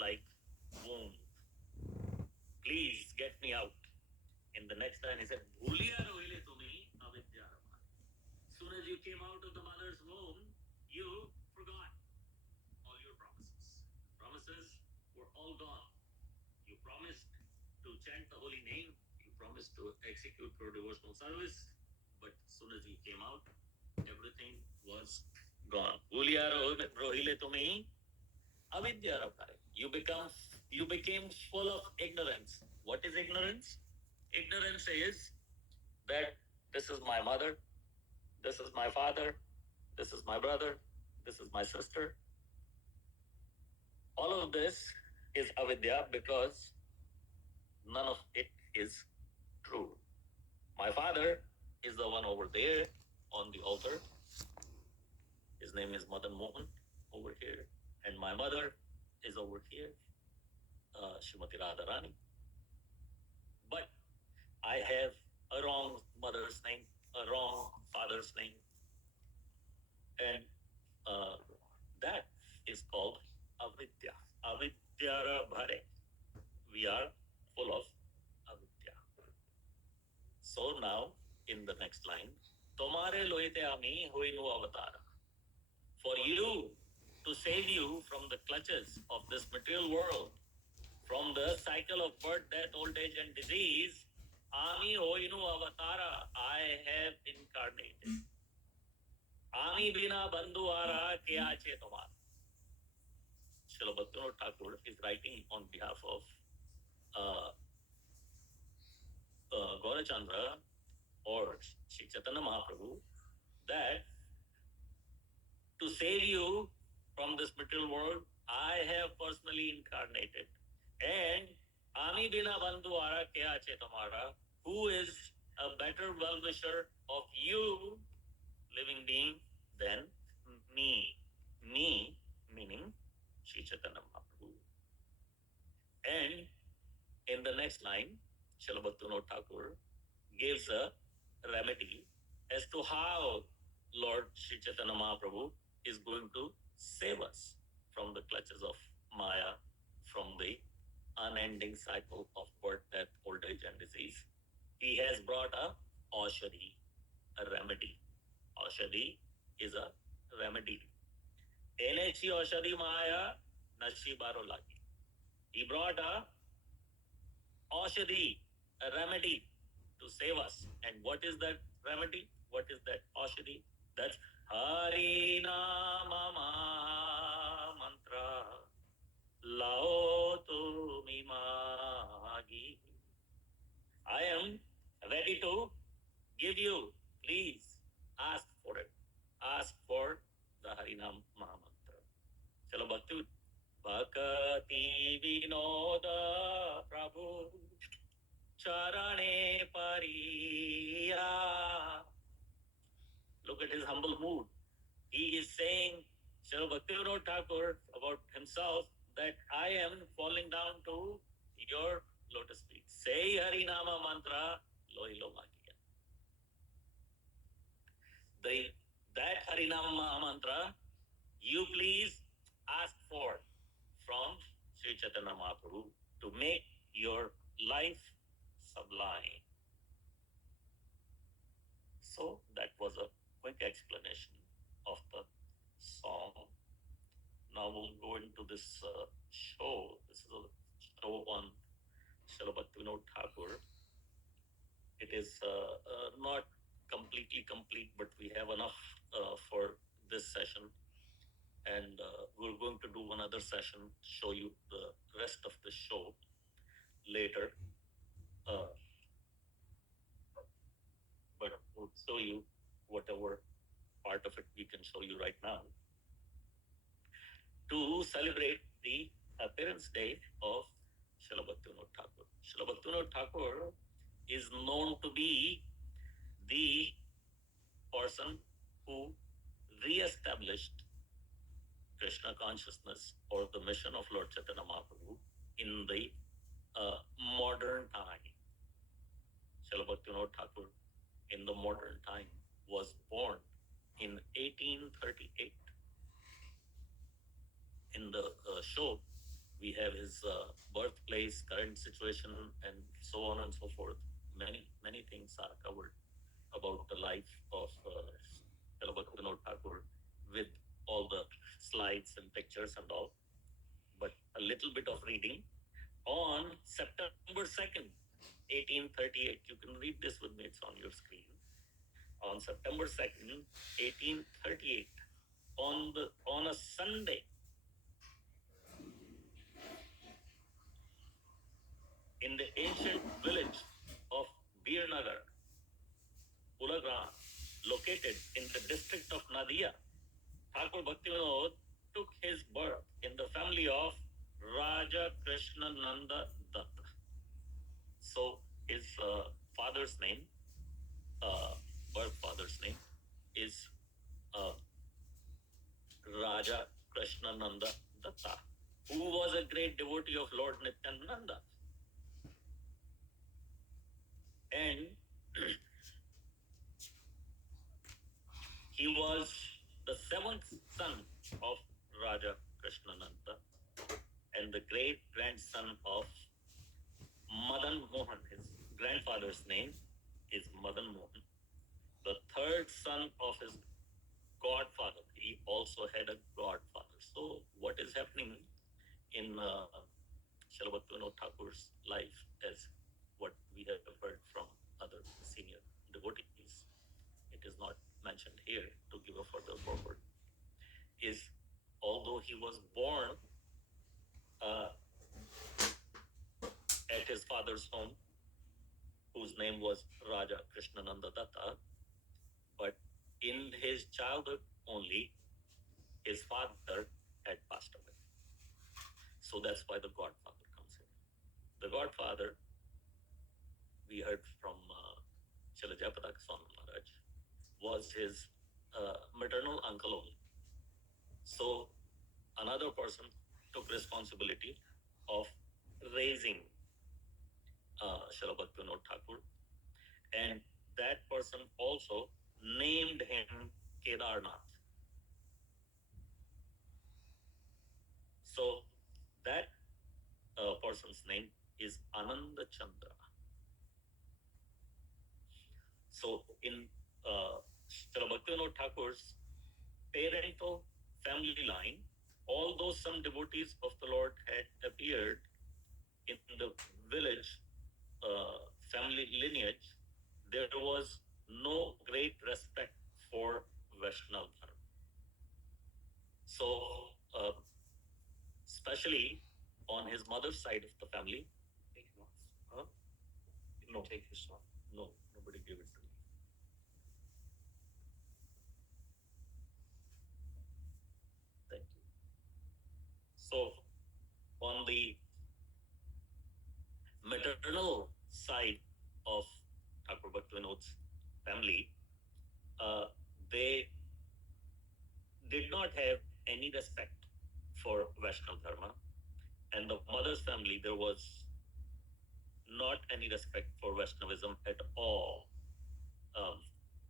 like womb. Please get me out. In the next line, he said, Bhuliya rohile tumi avidya ramani. Soon as you came out of the mother's womb, you forgot all your promises. Promises were all gone. You promised to chant the holy name. You promised to execute your devotional service. But as soon as you came out, everything was gone. Bhuliya rohile tumi avidya ramani. You became full of ignorance. What is ignorance? Ignorance is that this is my mother, this is my father, this is my brother, this is my sister. All of this is avidya because none of it is true. My father is the one over there on the altar. His name is Madan Mohan over here. And my mother is over here, Srimati Radharani. But I have a wrong mother's name, a wrong father's name. And that is called avidya. Avidyara bhare. We are full of avidya. So now, in the next line, Tomare loite ami hoinu avatara. For you, to save you from the clutches of this material world, from the cycle of birth, death, old age, and disease, ami hoinu avatara, I have incarnated. Ami bina bandhuara ke ache tomar. Srila Bhaktivinoda Thakur is writing on behalf of Gaurachandra or Sri Chaitanya Mahaprabhu that to save you from this material world, I have personally incarnated. And Ami Bina Bandhu Ara Kya Che Tamara, who is a better well-wisher of you, living being, than me. Me, meaning Sri Chaitanya Mahaprabhu. And in the next line, Srila Bhaktivinoda Thakur gives a remedy as to how Lord Sri Chaitanya Mahaprabhu is going to save us from the clutches of Maya, from the unending cycle of birth, death, old age, and disease. He has brought a Aushadhi, a remedy. Aushadhi is a remedy. Enechi Aushadhi Maya Nashi Baro Lagi. He brought a Aushadhi, a remedy to save us. And what is that remedy? What is that Aushadhi? That's Hari Nama Mantra Lao Tumi Magi. I am ready to give you. Please ask for it. Ask for the Harinam Mahamantra. Chalo Bhakti Bhakati Vinoda Prabhu Charane Pariya. Look at his humble mood. He is saying, Srila Bhaktivinoda Thakur, about himself, that I am falling down to your lotus feet. Say Harinama Mantra, Loi Lo Magiya. That Harinama Mantra, you please ask for from Sri Chaitanya Mahaprabhu to make your life sublime. So that was a quick explanation of the song. Now we'll go into this show. This is a show on Srila Bhaktivinoda Thakur. It is not completely complete, but we have enough for this session. And we're going to do another session, show you the rest of the show later. But we'll show you whatever part of it we can show you right now to celebrate the appearance day of Srila Bhaktivinoda Thakur. Srila Bhaktivinoda Thakur is known to be the person who re-established Krishna consciousness or the mission of Lord Chaitanya Mahaprabhu in the modern time. Srila Bhaktivinoda Thakur in the modern time was born in 1838. In the show, We have his birthplace, current situation, and so on and so forth. Many things are covered about the life of Srila Thakur with all the slides and pictures and all. But a little bit of reading on September 2nd, 1838. You can read this with me, it's on your screen. On September 2nd, 1838, on a Sunday, in the ancient village of Birnagar, Ulagram, located in the district of Nadia, Thakur Bhaktivinoda took his birth in the family of Raja Krishnananda Datta. So his father's name, birth father's name, is Raja Krishnananda Datta, who was a great devotee of Lord Nityananda. And he was the seventh son of Raja Krishnananda and the great grandson of Madan Mohan. His grandfather's name is Madan Mohan. The third son of his godfather. He also had a godfather. So what is happening in Srila Bhaktivinoda Thakur's life, as what we have heard from other senior devotees, it is not mentioned here to give a further forward, is although he was born at his father's home, whose name was Raja Krishnananda Datta, but in his childhood only, his father had passed away. So that's why the godfather comes in. The godfather, we heard from Srila Jayapadaka Swami Maharaj, was his maternal uncle only. So another person took responsibility of raising Srila Bhaktivinoda Thakur, and that person also named him Kedarnath. So that person's name is Ananda Chandra. So in Srila Bhaktivinoda Thakur's parental family line, although some devotees of the Lord had appeared in the village family lineage, there was no great respect for Vaishnav Dharma. So, especially on his mother's side of the family, huh? No, take his son. No, nobody gave it to me. Thank you. So, on the maternal side of Thakur Bhaktivinoda's family, they did not have any respect for Vaishnav Dharma, and the mother's family, there was not any respect for Vaishnavism at all.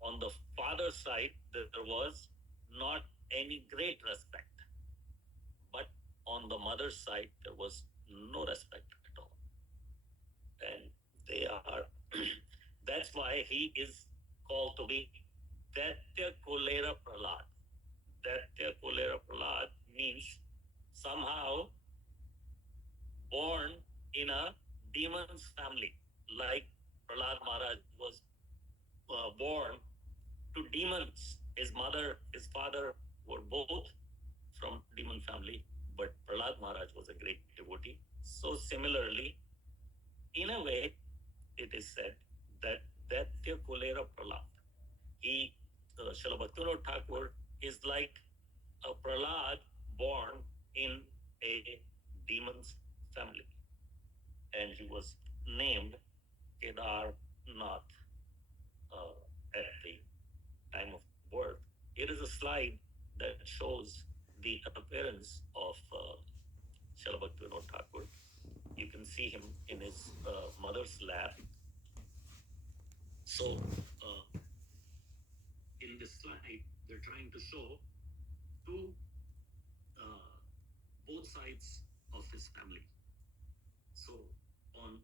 On the father's side, there was not any great respect, but on the mother's side, there was no respect at all. And they are, that's why he is called to be Daitya Kulera Prahlad. Daitya Kulera Prahlad means somehow born in a demon's family, like Prahlad Maharaj was born to demons. His mother, his father were both from demon family, but Prahlad Maharaj was a great devotee. So similarly, in a way, it is said that Daitya Kulera Prahlad, he, Srila Bhaktivinoda Thakur, is like a Prahlad born in a demon's family. And he was named Kedarnath at the time of birth. Here is a slide that shows the appearance of Srila Bhaktivinoda Thakur. You can see him in his mother's lap. So, in this slide, they're trying to show two, both sides of his family. So on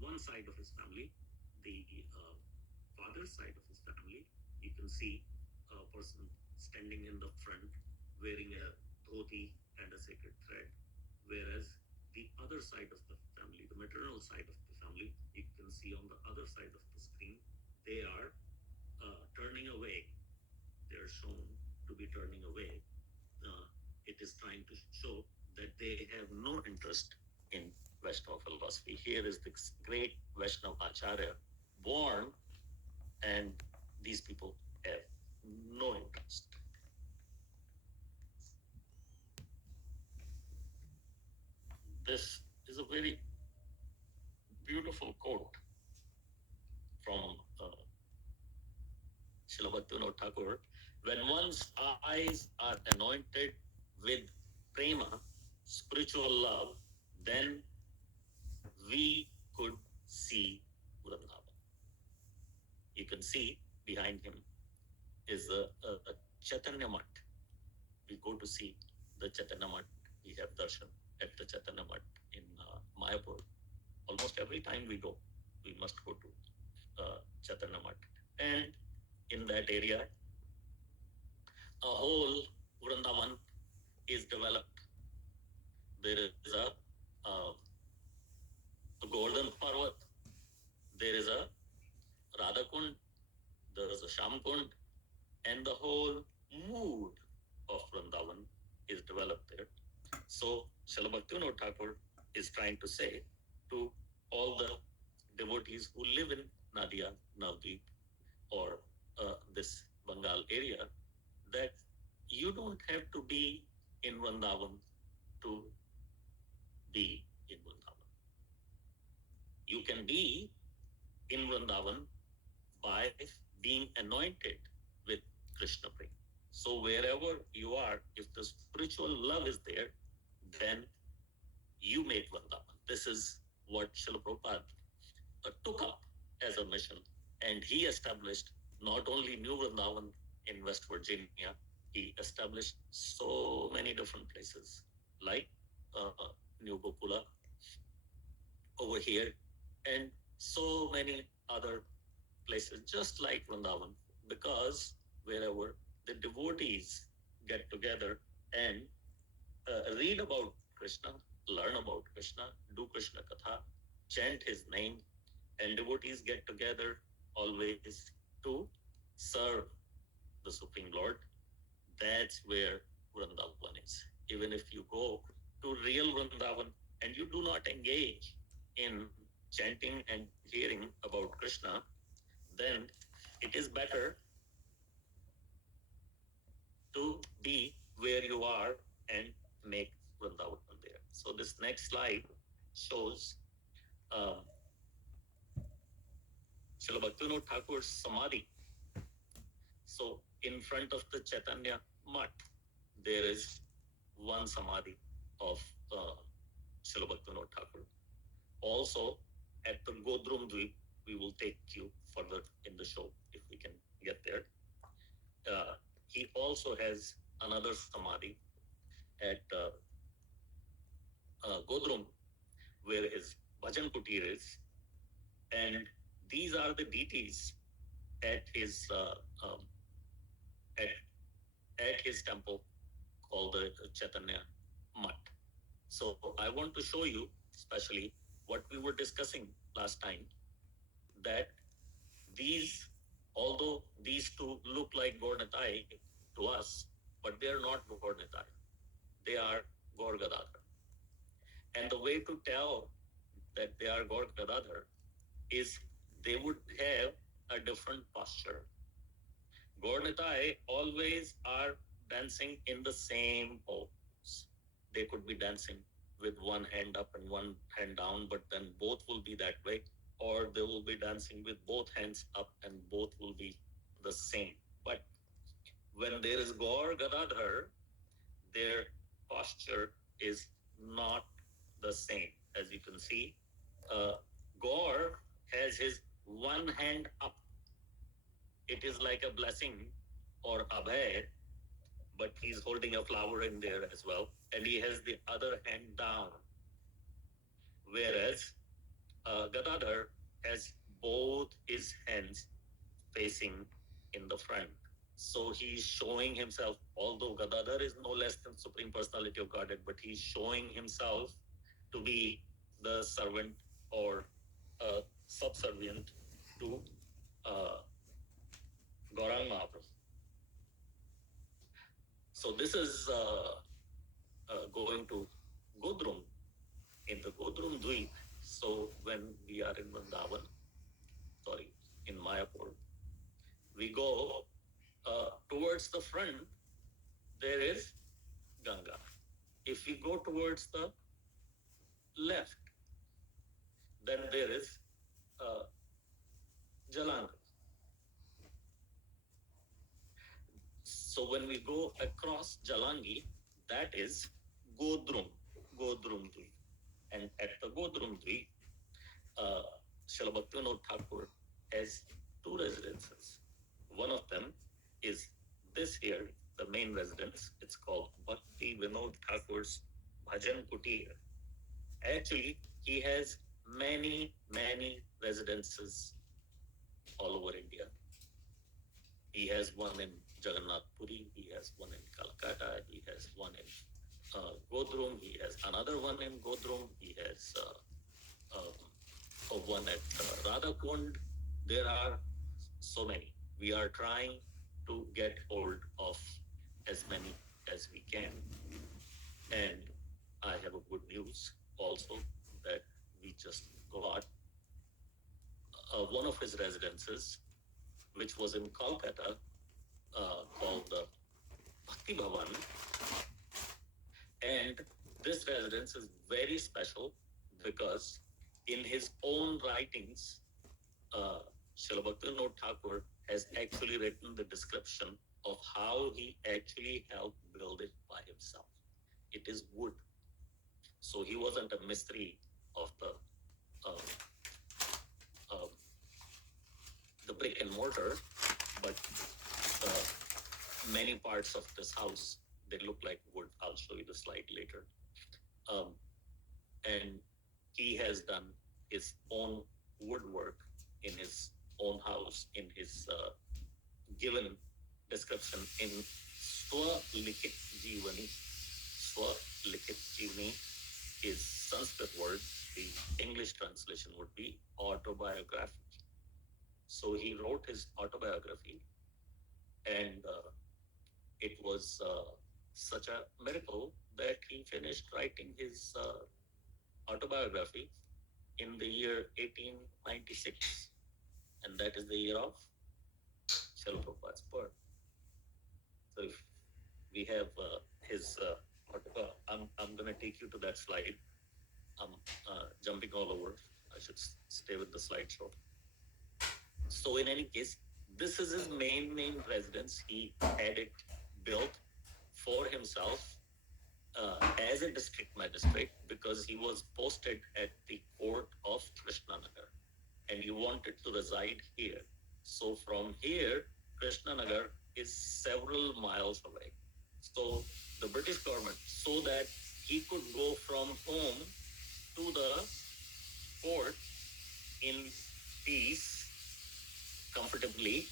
one side of his family, the father's side of his family, you can see a person standing in the front wearing a dhoti and a sacred thread, whereas the other side of the family, the maternal side of the family, you can see on the other side of the screen, they are turning away. They are shown to be turning away. It is trying to show that they have no interest in Vaishnava philosophy. Here is this great Vaishnava Acharya born, and these people have no interest. This is a very beautiful quote from Srila Bhaktivinoda Thakur. When one's eyes are anointed with prema, spiritual love, then we could see Vrindavan. You can see behind him is a Chaitanya Mat. We go to see the Chaitanya Mat. We have darshan at the Chaitanya Mat in Mayapur. Almost every time we go, we must go to Chaitanya Mat. And in that area, a whole Vrindavan is developed. There is a Golden Parvat. There is a Radha Kund. There is a Sham Kund. And the whole mood of Vrindavan is developed there. So, Srila Bhaktivinoda Thakur is trying to say to all the devotees who live in Nadia, Navdeep, or this Bengal area, that you don't have to be in Vrindavan to be in Vrindavan. You can be in Vrindavan by being anointed with Krishna Prema. So wherever you are, if the spiritual love is there, then you make Vrindavan. This is what Srila Prabhupada took up as a mission. And he established not only New Vrindavan in West Virginia, he established so many different places like New Gokula over here and so many other places just like Vrindavan, because wherever the devotees get together and read about Krishna, learn about Krishna, do Krishna Katha, chant his name, and devotees get together always to serve the Supreme Lord. That's where Vrindavan is. Even if you go to real Vrindavan and you do not engage in chanting and hearing about Krishna, then it is better to be where you are and make Vrindavan there. So this next slide shows Srila Bhaktivinoda Thakur's Samadhi. So in front of the Chaitanya Mat, there is one Samadhi of Srila Bhaktivinoda Thakur. Also at the Godrum Dweep, we will take you further in the show if we can get there. He also has another Samadhi at Godrum, where his Bhajan Kutir is. And these are the deities at his at his temple called the Chaitanya Mat. So I want to show you, especially what we were discussing last time, that these, although these two look like Gaur Nitai to us, but they are not Gaur Nitai. They are Gaur Gadadhar. And the way to tell that they are Gaur Gadadhar is they would have a different posture. Gaur Nitai always are dancing in the same pose. They could be dancing with one hand up and one hand down, but then both will be that way, or they will be dancing with both hands up and both will be the same. But when there is Gaur Gadadhar, their posture is not the same. As you can see, Gaur has his one hand up. It is like a blessing or abhay, but he's holding a flower in there as well. and he has the other hand down. Whereas Gadadhar has both his hands facing in the front. So he's showing himself, although Gadadhar is no less than Supreme Personality of Godhead, but he's showing himself to be the servant or subservient to uh, Gaurang Mahaprabhu. So this is going to Godrum, in the Godrum Dweep. So when we are in Vrindavan, sorry, in Mayapur, we go towards the front, there is Ganga. If we go towards the left, then there is uh, Jalango. So when we go across Jalangi, that is Godrum, Godrum Dweep. And at the Godrum Dweep, Srila Bhaktivinoda Thakur has two residences. One of them is this here, the main residence. It's called Bhakti Vinod Thakur's Bhajan Kutir. Actually, he has many, many residences all over India. He has one in Jagannath Puri, he has one in Calcutta, he has one in Godrum, he has another one in Godrum, he has one at Radhakund. There are so many. We are trying to get hold of as many as we can. And I have a good news also that we just got one of his residences, which was in Kolkata, called the Bhakti Bhavan. And this residence is very special because in his own writings, Srila Bhaktivinoda Thakur has actually written the description of how he actually helped build it by himself. It is wood. So he wasn't a mystery of the brick and mortar, but many parts of this house, they look like wood. I'll show you the slide later. And he has done his own woodwork in his own house, in his given description in Swalikit Jivani. Swalikit Jivani is Sanskrit word. The English translation would be autobiography. So he wrote his autobiography, and it was such a miracle that he finished writing his autobiography in the year 1896, and that is the year of Srila Prabhupada's birth. So if we have his I'm going to take you to that slide. I'm jumping all over. I should stay with the slideshow. So in any case, this is his main residence. He had it built for himself as a district magistrate because he was posted at the court of Krishnanagar and he wanted to reside here. So from here, Krishnanagar is several miles away. So the British government, so that he could go from home to the court in peace, comfortably,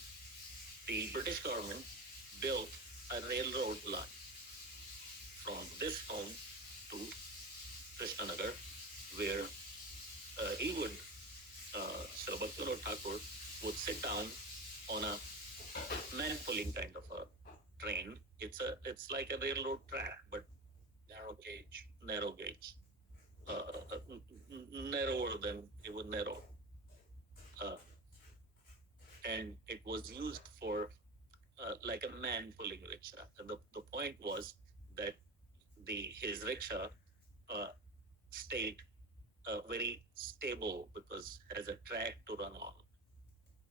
the British government built a railroad line from this home to Krishnanagar, where he would, Sri Bhaktivinoda Thakur would sit down on a man-pulling kind of a train. It's like a railroad track, but narrow gauge, narrower than even narrow. And it was used for like a man pulling rickshaw. And the point was that his rickshaw stayed very stable because it has a track to run on.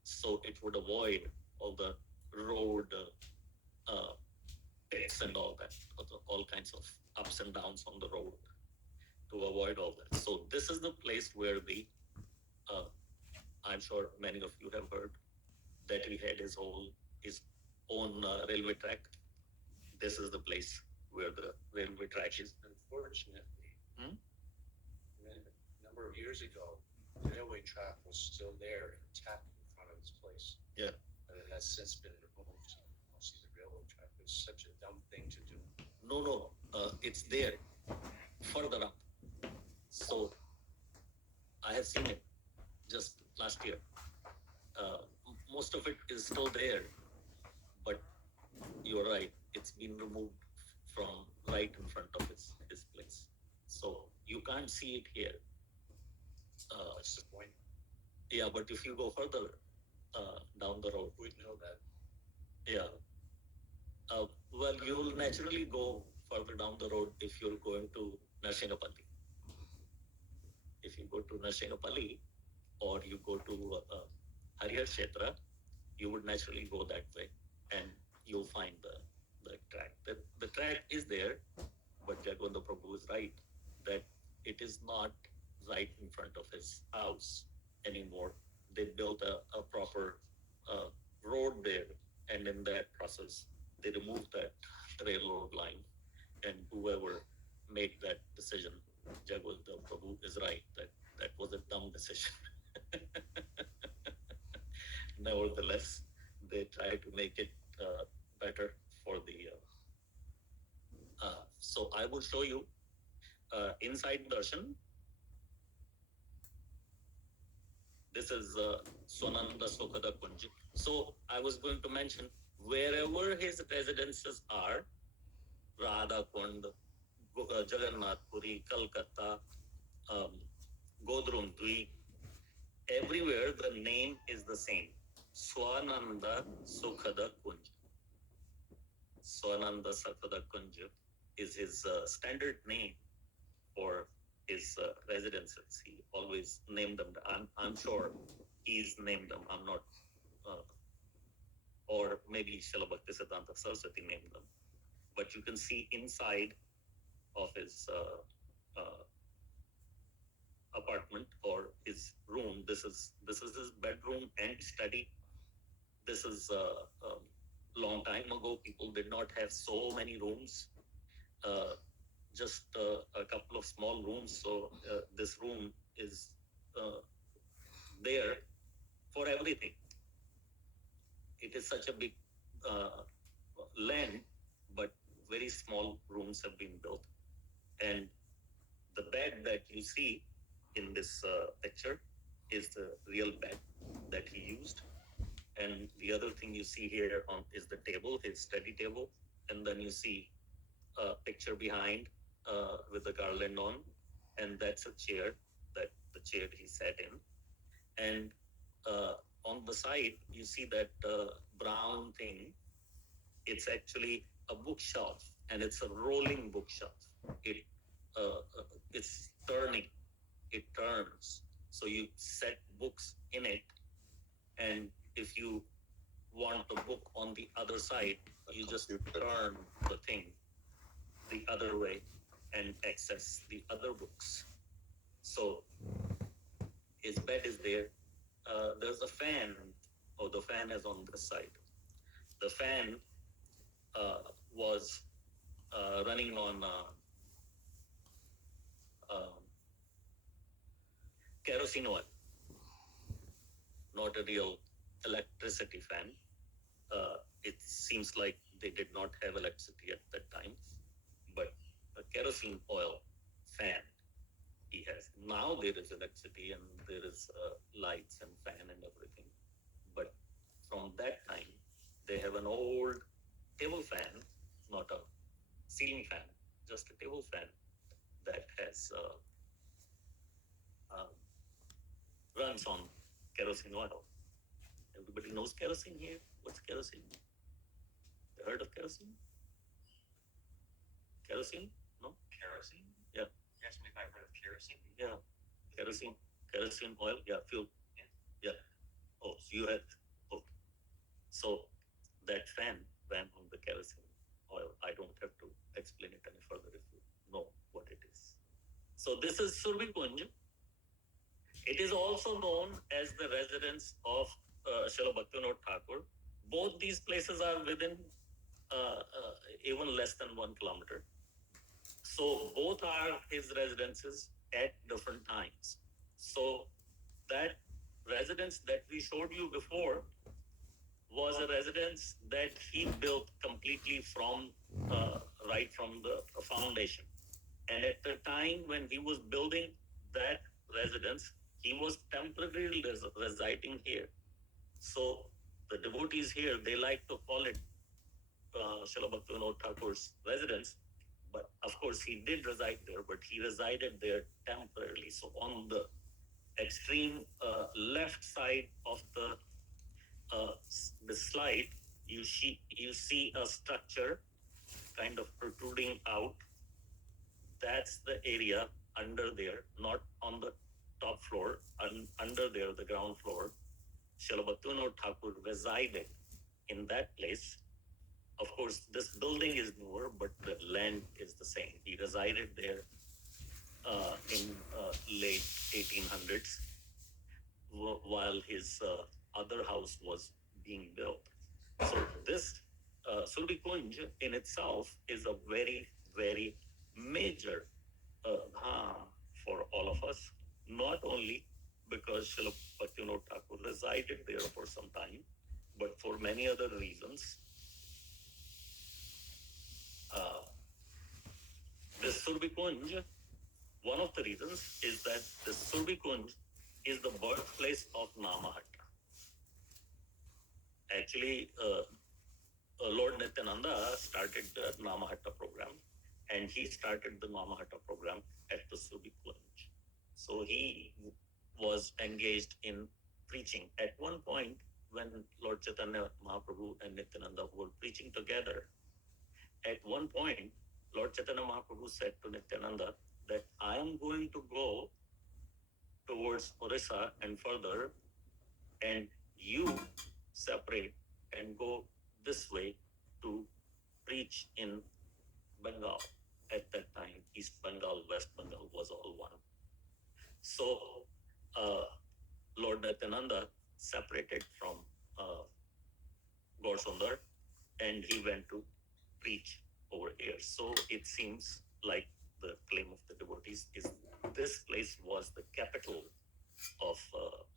So it would avoid all the road pits and all that, all kinds of ups and downs on the road to avoid all that. So this is the place where I'm sure many of you have heard that he had his own railway track. This is the place where the railway track is. Unfortunately, Hmm? a number of years ago, the railway track was still there intact in front of this place. Yeah. But it has since been removed. You don't see the railway track. It's such a dumb thing to do. No, it's there further up. So I have seen it just last year. Most of it is still there, but you're right. It's been removed from right in front of his place. So you can't see it here. That's the point. Yeah, but if you go further down the road, We'd know that. yeah. Well, you'll naturally go further down the road if you're going to Narshingapalli. If you go to Narshingapalli or you go to Harihar Kshetra, you would naturally go that way and you'll find the track. The track is there, but Jagwanda Prabhu is right that it is not right in front of his house anymore. They built a proper road there, and in that process, they removed that railroad line. And whoever made that decision, Jagwanda Prabhu is right that that was a dumb decision. Nevertheless, they try to make it better for the. So I will show you inside darshan. This is Swananda Sukhada Kunj. So I was going to mention wherever his residences are, Radha Kund, Jagannath Puri, Calcutta, um, Godrum Dwi, everywhere the name is the same. Swananda Sukhada Kunj. Swananda Sukhada Kunj is his standard name for his residences. He always named them. I'm sure he's named them. I'm not, or maybe Srila Bhaktisiddhanta Saraswati named them. But you can see inside of his apartment or his room. This is his bedroom and study. This is long time ago. People did not have so many rooms. Just a couple of small rooms. So this room is there for everything. It is such a big land, but very small rooms have been built. And the bed that you see in this picture is the real bed that he used. And the other thing you see here on is the table, his study table, and then you see a picture behind with the garland on, and that's a chair, that the chair he sat in. And on the side, you see that brown thing. It's actually a bookshelf, and it's a rolling bookshelf. It it's turning. It turns. So you set books in it, and if you want the book on the other side, you just turn the thing the other way and access the other books. So his bed is there. There's a fan. Oh, the fan is on this side. The fan was running on kerosene oil, not a real electricity fan. It seems like they did not have electricity at that time, but a kerosene oil fan he has. Now there is electricity and there is lights and fan and everything. But from that time, they have an old table fan, not a ceiling fan, just a table fan that has runs on kerosene oil. Everybody knows kerosene here. What's kerosene? You heard of kerosene? Kerosene? No? Kerosene? Yeah. You asked me if I heard of kerosene? Yeah. Kerosene. Kerosene oil. Yeah. Fuel. Yeah. Oh, so you had. Oh. So that fan ran on the kerosene oil. I don't have to explain it any further if you know what it is. So this is Surbikunj. It is also known as the residence of Srila Bhaktivinoda Thakur. Both these places are within even less than 1 kilometer. So both are his residences at different times. So that residence that we showed you before was a residence that he built completely from right from the foundation. And at the time when he was building that residence, he was temporarily residing here. So the devotees here, they like to call it Srila Bhaktivinoda Thakur's residence. But of course, he did reside there, but he resided there temporarily. So on the extreme left side of the slide, you see a structure kind of protruding out. That's the area under there, not on the top floor, under there, the ground floor. Srila Bhaktivinoda Thakur resided in that place. Of course, this building is newer, but the land is the same. He resided there in late 1800s while his other house was being built. So this Surbi Kunj in itself is a very, very major dham for all of us, not only because Srila Bhaktivinoda Thakur resided there for some time, but for many other reasons. This Surbi Kunj, one of the reasons is that the Surbi Kunj is the birthplace of Namahatta. Actually, Lord Nityananda started the Namahatta program, and he started the Namahatta program at the Surbi Kunj. So he was engaged in preaching. At one point, when Lord Chaitanya Mahaprabhu and Nityananda were preaching together, at one point, Lord Chaitanya Mahaprabhu said to Nityananda that I am going to go towards Orissa and further, and you separate and go this way to preach in Bengal. At that time, East Bengal, West Bengal was all one. So Lord Nityananda separated from Gaur Sundar, and he went to preach over here. So it seems like the claim of the devotees is this place was the capital of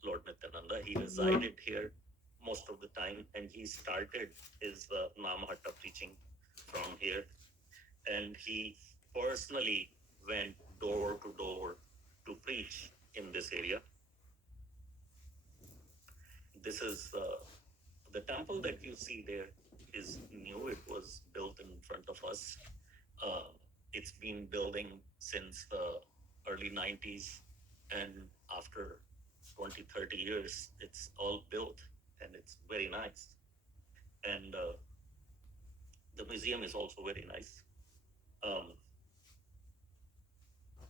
Lord Nityananda. He resided here most of the time, and he started his Namahatta preaching from here. And he personally went door to door to preach in this area. This is the temple that you see there is new. It was built in front of us. It's been building since the early 90s, and after 20, 30 years, it's all built, and it's very nice. And the museum is also very nice.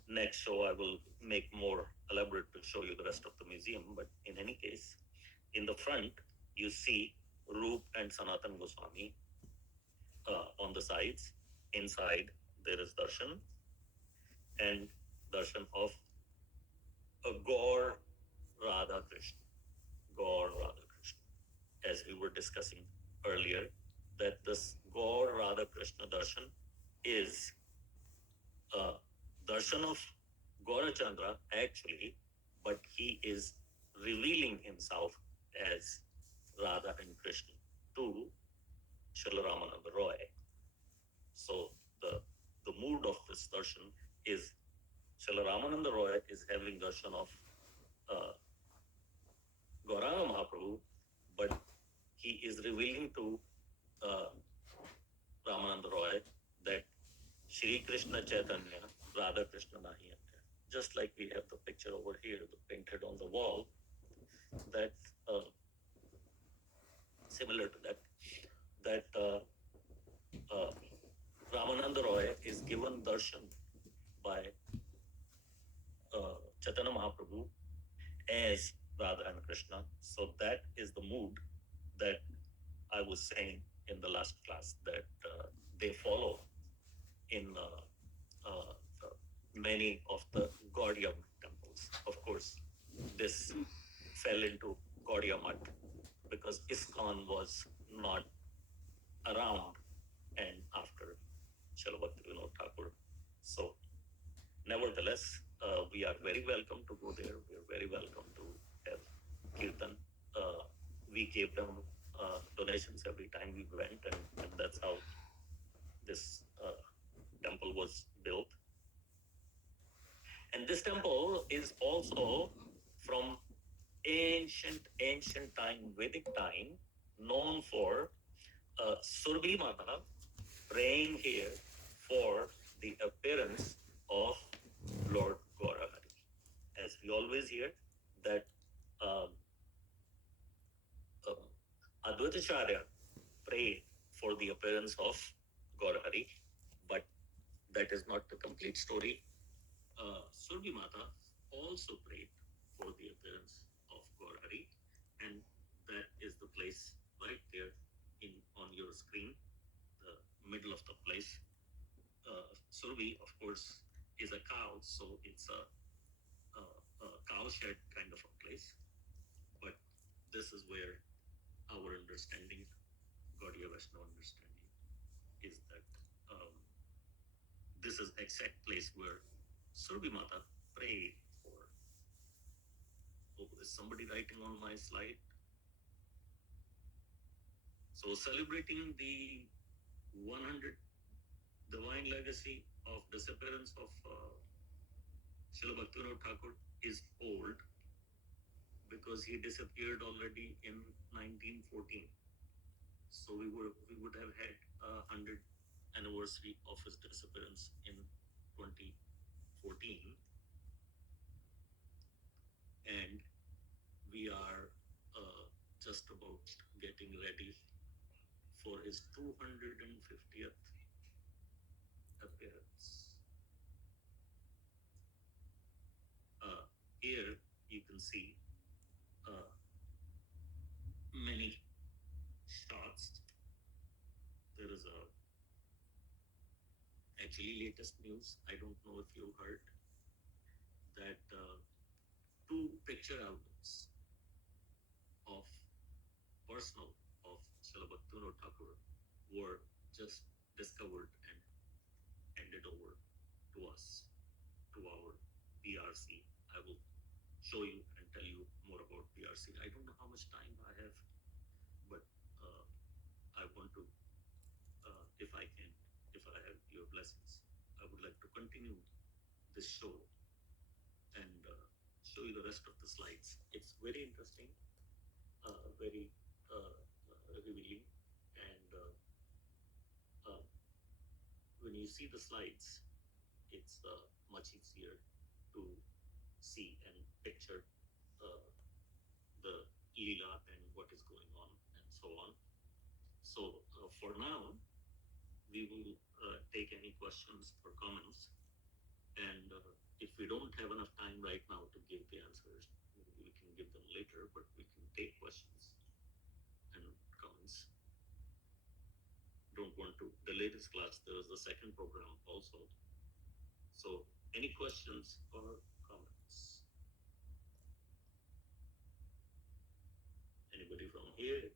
Next show, I will make more elaborate to show you the rest of the museum. But in any case, in the front, you see Roop and Sanatan Goswami on the sides. Inside, there is darshan, and darshan of a Gaur Radha Krishna. Gaur Radha Krishna. As we were discussing earlier, that this Gaur Radha Krishna darshan is darshan of Gaurachandra actually, but he is revealing himself as Radha and Krishna to Srila Ramananda Roy. So the mood of this darshan is Srila Ramananda Roy is having darshan of Gauranga Mahaprabhu, but he is revealing to Ramananda Roy that Shri Krishna Chaitanya, Radha Krishna Nahi Ante. Just like we have the picture over here, painted on the wall, that similar to that Ramananda Roy is given darshan by Chaitanya Mahaprabhu as Radha and Krishna. So that is the mood that I was saying in the last class that they follow in many of the Gaudiya temples. Of course, this fell into Gaudiya Math because ISKCON was not around and after Srila Bhaktivinoda Thakur. So, nevertheless, we are very welcome to go there. We are very welcome to have kirtan. We gave them donations every time we went, and that's how this temple was built. And this temple is also from ancient time, Vedic time, known for Surbi Mata praying here for the appearance of Lord Gaurahari. As we always hear that um, Advaitacharya prayed for the appearance of Gaurahari, but that is not the complete story. Surbi Mata also prayed for the appearance of Gaurahari, and that is the place right there in on your screen, the middle of the place. Surbi, of course, is a cow, so it's a cow shed kind of a place. But this is where our understanding, Gaudiya Vaishnava understanding, is that this is exact place where Surbi Mata prayed for. Oh, is somebody writing on my slide? So celebrating the 100 divine legacy of disappearance of Srila Bhaktivinoda Thakur is old because he disappeared already in 1914. So we would have had a 100th anniversary of his disappearance in 2014, and we are just about getting ready for his 250th appearance. Here you can see uh, many shots. There is a actually latest news. I don't know if you heard that two picture albums of personal of Srila Bhaktivinoda Thakur were just discovered and handed over to us, to our BRC. I will show you and tell you more about BRC. I don't know how much time I have, but I want to, if I can, if I have your blessings, I would like to continue this show and show you the rest of the slides. It's very interesting, very revealing, and when you see the slides, it's much easier to see and picture uh, the Leela and what is going on and so on. So for now, we will take any questions or comments, and if we don't have enough time right now to give the answers, maybe we can give them later, but we can take questions and comments. Don't want to delay this class. There is a second program also. So any questions or comments? Anybody from here?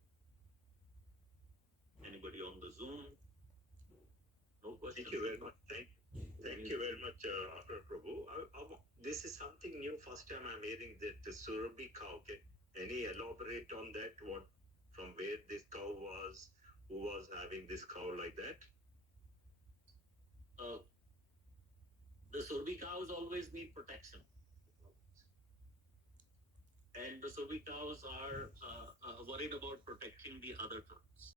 Anybody on the Zoom? No questions. Thank you very much. Thank you very much, Dr. Prabhu. This is something new. First time I'm hearing that the Surabhi cow. Can any elaborate on that? What, from where this cow was? Who was having this cow like that? The Surbi cows always need protection. And the Surbi cows are worried about protecting the other cows.